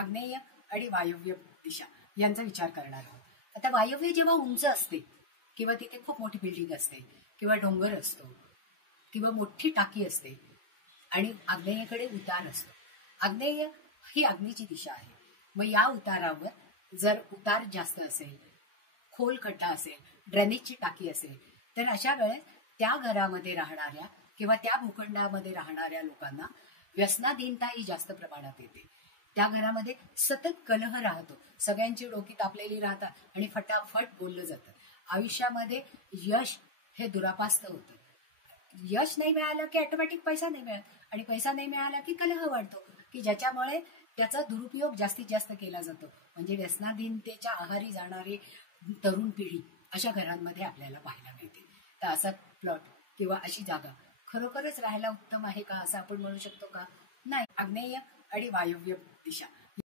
आग्नेय आणि वायव्य दिशा यांचा विचार करणार आहोत. आता वायव्य जेव्हा उंच असते किंवा तिथे खूप मोठी बिल्डिंग असते किंवा डोंगर असतो किंवा मोठी टाकी असते आणि आग्नेयेकडे उतार असतो. आग्नेय ही अग्नीची दिशा आहे. मग या उतारावर जर उतार जास्त असेल, खोल खड्डा असेल, ड्रेनेजची टाकी असेल, तर अशा वेळेस त्या घरामध्ये राहणाऱ्या किंवा त्या भूखंडामध्ये राहणाऱ्या लोकांना व्यसनाधीनता ही जास्त प्रमाणात येते. त्या घरामध्ये सतत कलह राहतो, सगळ्यांची डोकी तापलेली राहतात आणि फटाफट बोललं जातं. आयुष्यामध्ये यश हे दुरापास्त होतं. यश नाही मिळालं की ऑटोमॅटिक पैसा नाही मिळत आणि पैसा नाही मिळाला की कलह वाढतो, की ज्याच्यामुळे त्याचा दुरुपयोग जास्तीत जास्त केला जातो. म्हणजे व्यसनाधीनतेच्या आहारी जाणारी तरुण पिढी अशा घरांमध्ये आपल्याला पाहायला मिळते. तर असा प्लॉट किंवा अशी जागा खरोखरच राहायला उत्तम आहे का असं आपण म्हणू शकतो का? नाही. आग्नेय आणि वायव्य दिशा